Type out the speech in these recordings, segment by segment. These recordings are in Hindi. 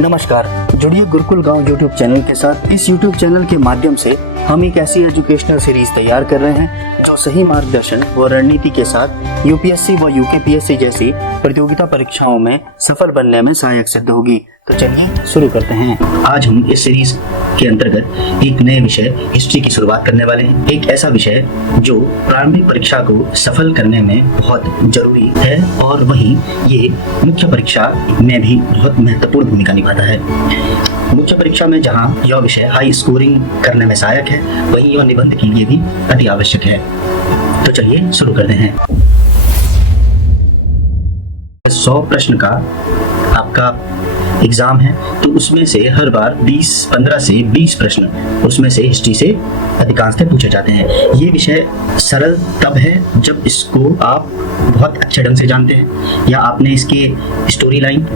नमस्कार, जुड़िए गुरुकुल गांव यूट्यूब चैनल के साथ। इस यूट्यूब चैनल के माध्यम से हम एक ऐसी एजुकेशनल सीरीज तैयार कर रहे हैं जो सही मार्गदर्शन व रणनीति के साथ यूपीएससी व यूकेपीएससी जैसी प्रतियोगिता परीक्षाओं में सफल बनने में सहायक सिद्ध होगी। तो चलिए शुरू करते हैं। आज हम इस सीरीज के अंतर्गत एक नए विषय हिस्ट्री की शुरुआत करने वाले हैं। एक ऐसा विषय जो प्रारंभिक परीक्षा को सफल करने में बहुत जरूरी है और वहीं ये मुख्य परीक्षा में भी बहुत महत्वपूर्ण भूमिका निभाता है। मुख्य परीक्षा में जहां यह विषय हाई स्कोरिंग करने में सहायक है, वहीं यह निबंध के लिए भी अति आवश्यक है। तो चलिए शुरू करते हैं। 100 प्रश्न का आपका एग्जाम है, तो उसमें से हर बार 15 से 20 प्रश्न उसमें से हिस्ट्री से अधिकांशतः पूछे जाते हैं। ये विषय सरल तब है जब इसको आप बहुत अच्छे ढंग से जानते हैं या आपने इसके स्टोरी लाइन,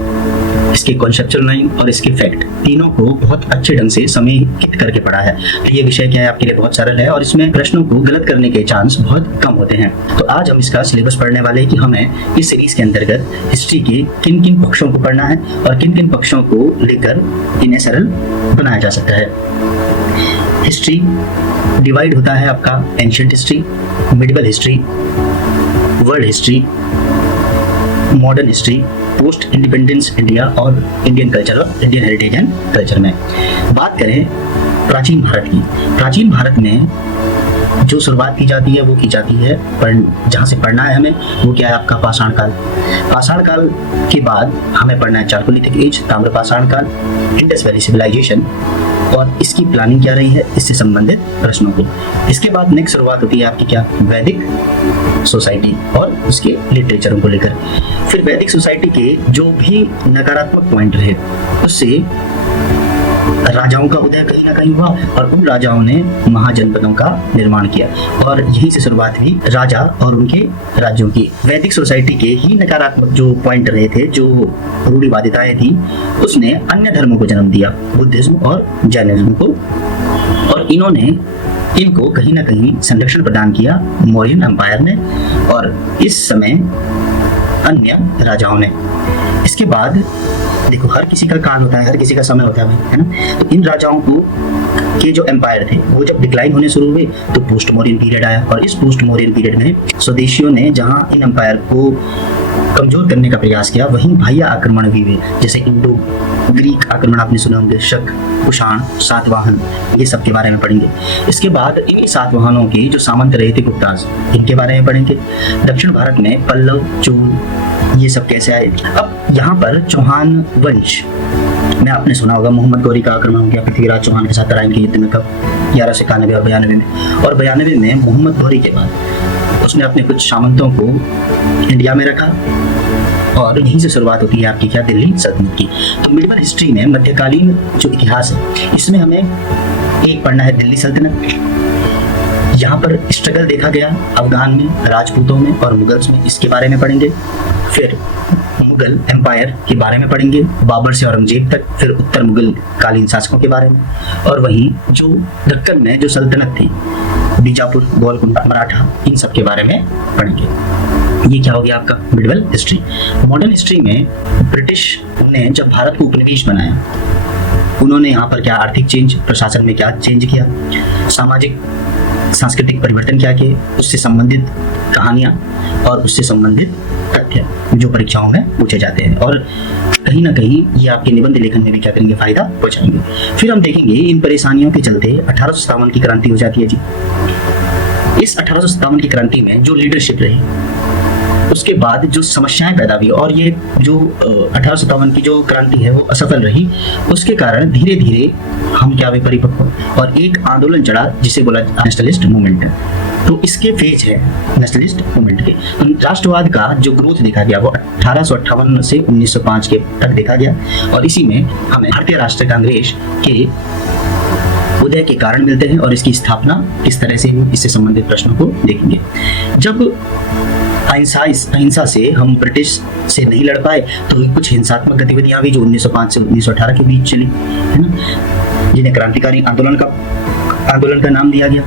इसके कॉन्सेप्चुअल लाइन और इसके फैक्ट तीनों को बहुत अच्छे ढंग से समेकित करके पढ़ा है। तो ये विषय क्या है, आपके लिए बहुत सरल है और इसमें प्रश्नों को गलत करने के चांस बहुत कम होते हैं। तो आज हम इसका सिलेबस पढ़ने वाले हैं कि हमें इस सीरीज के अंतर्गत हिस्ट्री के किन किन पक्षों को पढ़ना है और किन किन पक्षों को लेकर इन्हें सरल बनाया जा सकता है। हिस्ट्री डिवाइड होता है आपका ancient history, medieval history, world history, modern history, post independence India और इंडियन कल्चर और इंडियन हेरिटेज एंड कल्चर में। बात करें प्राचीन भारत की, प्राचीन भारत में जो शुरुआत की जाती है वो की जाती है जहाँ से पढ़ना है हमें वो क्या है आपका पाषाण काल। पाषाण काल के बाद हमें पढ़ना है चारकोलिथिक एज, ताम्र पाषाण काल, इंडस वैली सिविलाइजेशन और इसकी प्लानिंग क्या रही है, इससे संबंधित प्रश्नों को। इसके बाद नेक्स्ट शुरुआत होती है आपकी क्या, वैदिक सोसाइटी और उसके लिटरेचरों को लेकर। फिर वैदिक सोसाइटी के जो भी नकारात्मक पॉइंट रहे उससे राजाओं का उदय कहीं ना कहीं हुआ और उन राजाओं ने महाजनपदों का निर्माण किया और यहीं से शुरुआत हुई राजा और उनके राज्यों की। वैदिक सोसाइटी के ही नकारात्मक जो पॉइंट रहे थे, जो रूढ़िवादिताएं थी, उसने अन्य धर्मों को जन्म दिया, बुद्धिज्म और जैनिज्म को, और इनको कहीं ना कहीं संरक्षण प्रदान किया मौर्यन एम्पायर ने और इस समय अन्य राजाओं ने। इसके बाद देखो, हर किसी का काल होता है, हर किसी का समय होता है भाई, है ना। तो इन राजाओं को के जो एम्पायर थे वो जब डिक्लाइन होने शुरू हुए तो पोस्ट मौर्यन पीरियड आया और इस पोस्ट मौर्यन पीरियड में स्वदेशियों ने जहां इन एम्पायर को कमजोर करने का प्रयास किया, वहीं बाह्य आक्रमण भी हुए, जैसे इंडो ग्रीक आक्रमण आपने सुने होंगे, शक, कुषाण, सातवाहन, ये सब के बारे में पढ़ेंगे। इसके बाद इन सातवाहनों के जो सामंत रहे थे गुप्ताज, इनके बारे में पढ़ेंगे। दक्षिण भारत में पल्लव, चोल, ये सब कैसे आए। अब यहाँ पर चौहान वंश में आपने सुना होगा मोहम्मद गौरी का आक्रमण हो गया पृथ्वीराज चौहान के साथ तराइन के युद्ध में, कब 1191 और 92 में। और 92 में मोहम्मद गौरी के बाद उसने अपने कुछ सामंतों को इंडिया में रखा और यहीं से शुरुआत होती है आपकी क्या, दिल्ली सल्तनत की। तो मिडिवल हिस्ट्री में मध्यकालीन जो इतिहास है इसमें हमें एक पढ़ना है दिल्ली सल्तनत। यहाँ पर स्ट्रगल देखा गया अफगान में, राजपूतों में और मुगल्स में, इसके बारे में पढ़ेंगे। फिर मुगल एम्पायर के बारे में पढ़ेंगे, बाबर से औरंगजेब तक, फिर उत्तर मुगल कालीन शासकों के बारे में, और वहीं जो दक्कन में जो सल्तनत थी, बीजापुर, गोलकुंडा, मराठा, इन सब के बारे में पढ़ेंगे। ये क्या हो गया आपका मिडिवल हिस्ट्री। मॉडर्न हिस्ट्री में ब्रिटिश ने जब भारत को उपनिवेश बनाया, उन्होंने यहाँ पर क्या आर्थिक चेंज, प्रशासन में क्या चेंज किया, सामाजिक सांस्कृतिक परिवर्तन क्या किए, उससे संबंधित कहानियां और उससे संबंधित तथ्य जो परीक्षाओं में पूछे जाते हैं और कहीं ना कहीं ये आपके निबंध लेखन में भी क्या करेंगे, फायदा पहुंचाएंगे। फिर हम देखेंगे इन परेशानियों के चलते 1857 की क्रांति हो जाती है जी। इस 1857 की क्रांति में जो लीडरशिप रही, उसके बाद जो समस्याएं पैदा हुई और ये जो 1857 की जो क्रांति है वो असफल रही, उसके कारण धीरे धीरे हम क्या हुए, परिपक्व, और एक आंदोलन चढ़ा जिसे बोला नेशनलिस्ट मूवमेंट। तो इसके फेज है नेशनलिस्ट मूवमेंट के। राष्ट्रवाद का जो ग्रोथ देखा गया वो 1858 से 1905 के तक देखा गया और इसी में हमें भारतीय राष्ट्रीय कांग्रेस के उदय के कारण मिलते हैं और इसकी स्थापना किस तरह से हुई, इससे संबंधित प्रश्नों को देखेंगे। जब अहिंसा से हम ब्रिटिश से नहीं लड़ पाए तो कुछ हिंसात्मक गतिविधियां भी जो 1905 से 1918 के बीच चली, है ना, जिन्हें क्रांतिकारी आंदोलन का नाम दिया गया।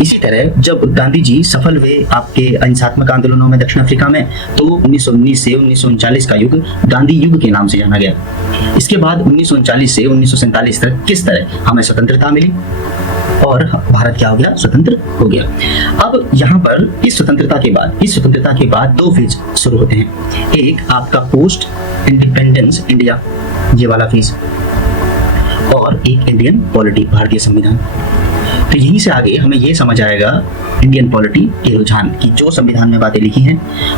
इसी तरह जब गांधी जी सफल हुए आपके अहिंसात्मक आंदोलनों में दक्षिण अफ्रीका में, तो 1919 से 1939 का युग गांधी युग के नाम से जाना गया। इसके बाद 1939 से 1947 तक किस तरह हमें स्वतंत्रता मिली और भारत क्या हो गया, स्वतंत्र हो गया। अब यहाँ पर इस स्वतंत्रता के बाद दो फेज शुरू होते हैं। एक आपका पोस्ट इंडिपेंडेंस इंडिया, ये वाला फेज, और एक इंडियन पॉलिटी, भारतीय संविधान। तो यहीं से आगे हमें ये समझ आएगा इंडियन पॉलिटी के रुझान की जो संविधान में बातें लिखी हैं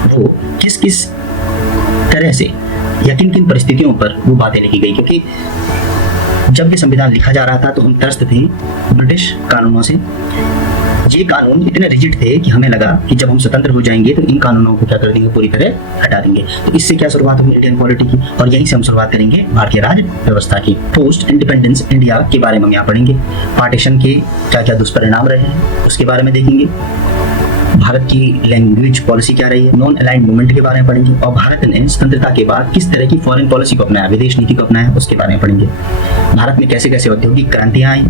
वो किस किस तरह से या किन किन परिस्थितियों पर वो बातें लिखी गई। क्योंकि जब ये संविधान लिखा जा रहा था तो हम त्रस्त थे ब्रिटिश कानूनों से। ये कानून इतने रिजिड थे कि हमें लगा कि जब हम स्वतंत्र हो जाएंगे तो इन कानूनों को क्या कर देंगे, पूरी तरह हटा देंगे। तो इससे क्या शुरुआत होगी इंडियन पॉलिटी की, और यहीं से हम शुरुआत करेंगे भारतीय राज व्यवस्था की। पोस्ट इंडिपेंडेंस इंडिया के बारे में हम यहाँ पढ़ेंगे। पार्टीशन के क्या क्या दुष्परिणाम रहे हैं उसके बारे में देखेंगे। भारत की लैंग्वेज पॉलिसी क्या रही है, नॉन अलाइंड मूवमेंट के बारे में पढ़ेंगे, और भारत ने स्वतंत्रता के बाद किस तरह की फॉरेन पॉलिसी को अपनाया, विदेश नीति को अपनाया, उसके बारे में पढ़ेंगे। भारत में कैसे कैसे औद्योगिक क्रांतियां आई,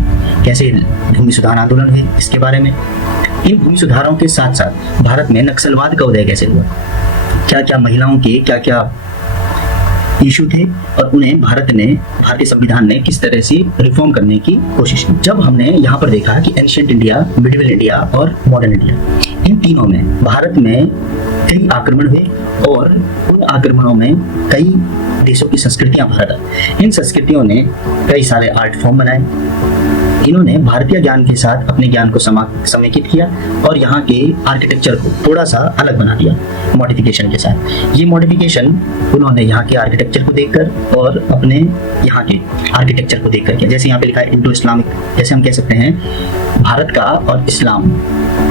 कैसे भूमि सुधार आंदोलन हुए, इसके बारे में। इन भूमि सुधारों के साथ साथ भारत में नक्सलवाद का उदय कैसे हुआ, क्या क्या महिलाओं के क्या क्या इशू थे, और उन्हें भारतीय संविधान ने किस तरह से रिफॉर्म करने की कोशिश की। जब हमने यहाँ पर देखा कि एंशिएंट इंडिया, मिडिवल इंडिया और मॉडर्न इंडिया, इन तीनों में भारत में कई आक्रमण हुए और उन आक्रमणों में कई देशों की संस्कृतियां बाहर आई। इन संस्कृतियों ने कई सारे आर्ट फॉर्म बनाए। इन्होंने भारतीय ज्ञान के साथ अपने ज्ञान को समेकित किया और यहाँ के आर्किटेक्चर को थोड़ा सा अलग बना दिया मॉडिफिकेशन के साथ। ये मॉडिफिकेशन उन्होंने यहाँ के आर्किटेक्चर को देखकर और अपने यहाँ के आर्किटेक्चर को देखकर किया। जैसे यहाँ पे लिखा है इंडो इस्लामिक, जैसे हम कह सकते हैं भारत का और इस्लाम,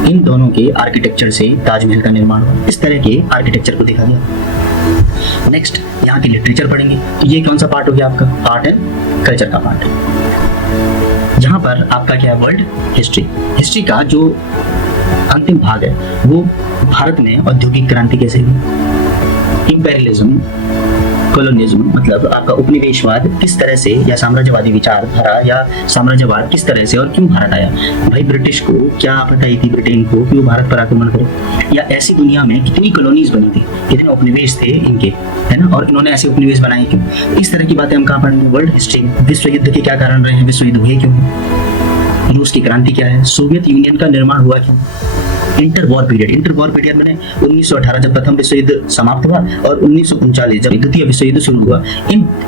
इन दोनों के आर्किटेक्चर से ताजमहल का निर्माण हुआ। इस तरह के आर्किटेक्चर को देखा गया। नेक्स्ट यहाँ की लिटरेचर पढ़ेंगे। तो ये कौन सा पार्ट हो गया आपका, आर्ट एंड कल्चर का पार्ट। यहाँ पर आपका क्या है, वर्ल्ड हिस्ट्री। हिस्ट्री का जो अंतिम भाग है वो भारत में औद्योगिक क्रांति कैसे हुई, इंपेरियलिज्म, कॉलोनिज्म, मतलब आपका उपनिवेशवाद किस तरह से, या साम्राज्यवादी विचारधारा या साम्राज्यवाद किस तरह से और क्यों भारत आया। भाई ब्रिटिश को क्या आपत्ति आई थी, ब्रिटेन को, कि वो भारत पर आक्रमण करे, या ऐसी दुनिया में कितनी कॉलोनीज बनी थी, कितने उपनिवेश थे इनके, है ना, और इन्होंने ऐसे उपनिवेश बनाए क्यों। इस तरह की बातें हम कहाँ पढ़ेंगे, वर्ल्ड हिस्ट्री में। विश्व युद्ध के क्या कारण रहे हैं, विश्व युद्ध हुए क्यों, रूस की क्रांति क्या है, सोवियत यूनियन का निर्माण हुआ क्यों, इंटर वॉर पीरियड में 1918 जब प्रथम विश्व युद्ध समाप्त हुआ और 1939 जब द्वितीय विश्व युद्ध शुरू हुआ,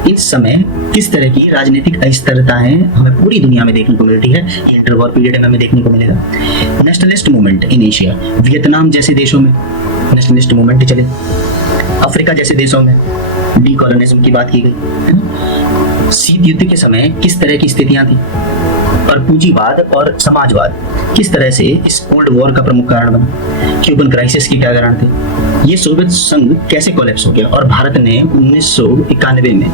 इस समय किस तरह की राजनीतिक अस्थिरताएं हमें पूरी दुनिया में देखने को मिलती है, ये इंटर वॉर पीरियड में हमें देखने को मिलेगा। Nationalist movement in Asia, Vietnam जैसे देशों में नेशनलिस्ट मूवमेंट चले, अफ्रीका जैसे देशों में डीकोलोनिज्म की बात की गई। शीत युद्ध के समय किस तरह की स्थितियां थी, और पूंजीवाद और समाजवाद किस तरह से इस कोल्ड वॉर का प्रमुख कारण बना, क्यूबन क्राइसिस के क्या कारण थे, ये सोवियत संघ कैसे कोलैप्स हो गया, और भारत ने 1991 में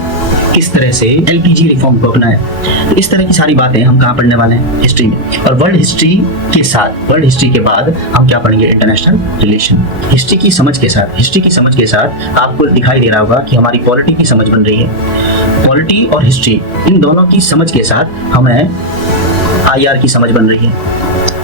किस तरह से एलपीजी रिफॉर्म को अपनाया। इस तरह की सारी बातें हम कहाँ पढ़ने वाले हैं, हिस्ट्री में। और वर्ल्ड हिस्ट्री के बाद हम क्या पढ़ेंगे, इंटरनेशनल रिलेशन। हिस्ट्री की समझ के साथ आपको दिखाई दे रहा होगा कि हमारी पॉलिटी की समझ बन रही है। पॉलिटी और हिस्ट्री, इन दोनों की समझ के साथ हमें आईआर की समझ बन रही है,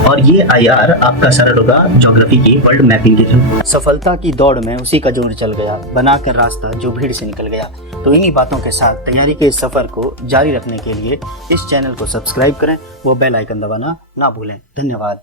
और ये आईआर आपका सरल होगा ज्योग्राफी की वर्ल्ड मैपिंग के थ्रू। सफलता की दौड़ में उसी का जोड़ चल गया, बनाकर रास्ता जो भीड़ से निकल गया। तो इन्हीं बातों के साथ तैयारी के इस सफर को जारी रखने के लिए इस चैनल को सब्सक्राइब करें, वो बेल आइकन दबाना ना भूलें। धन्यवाद।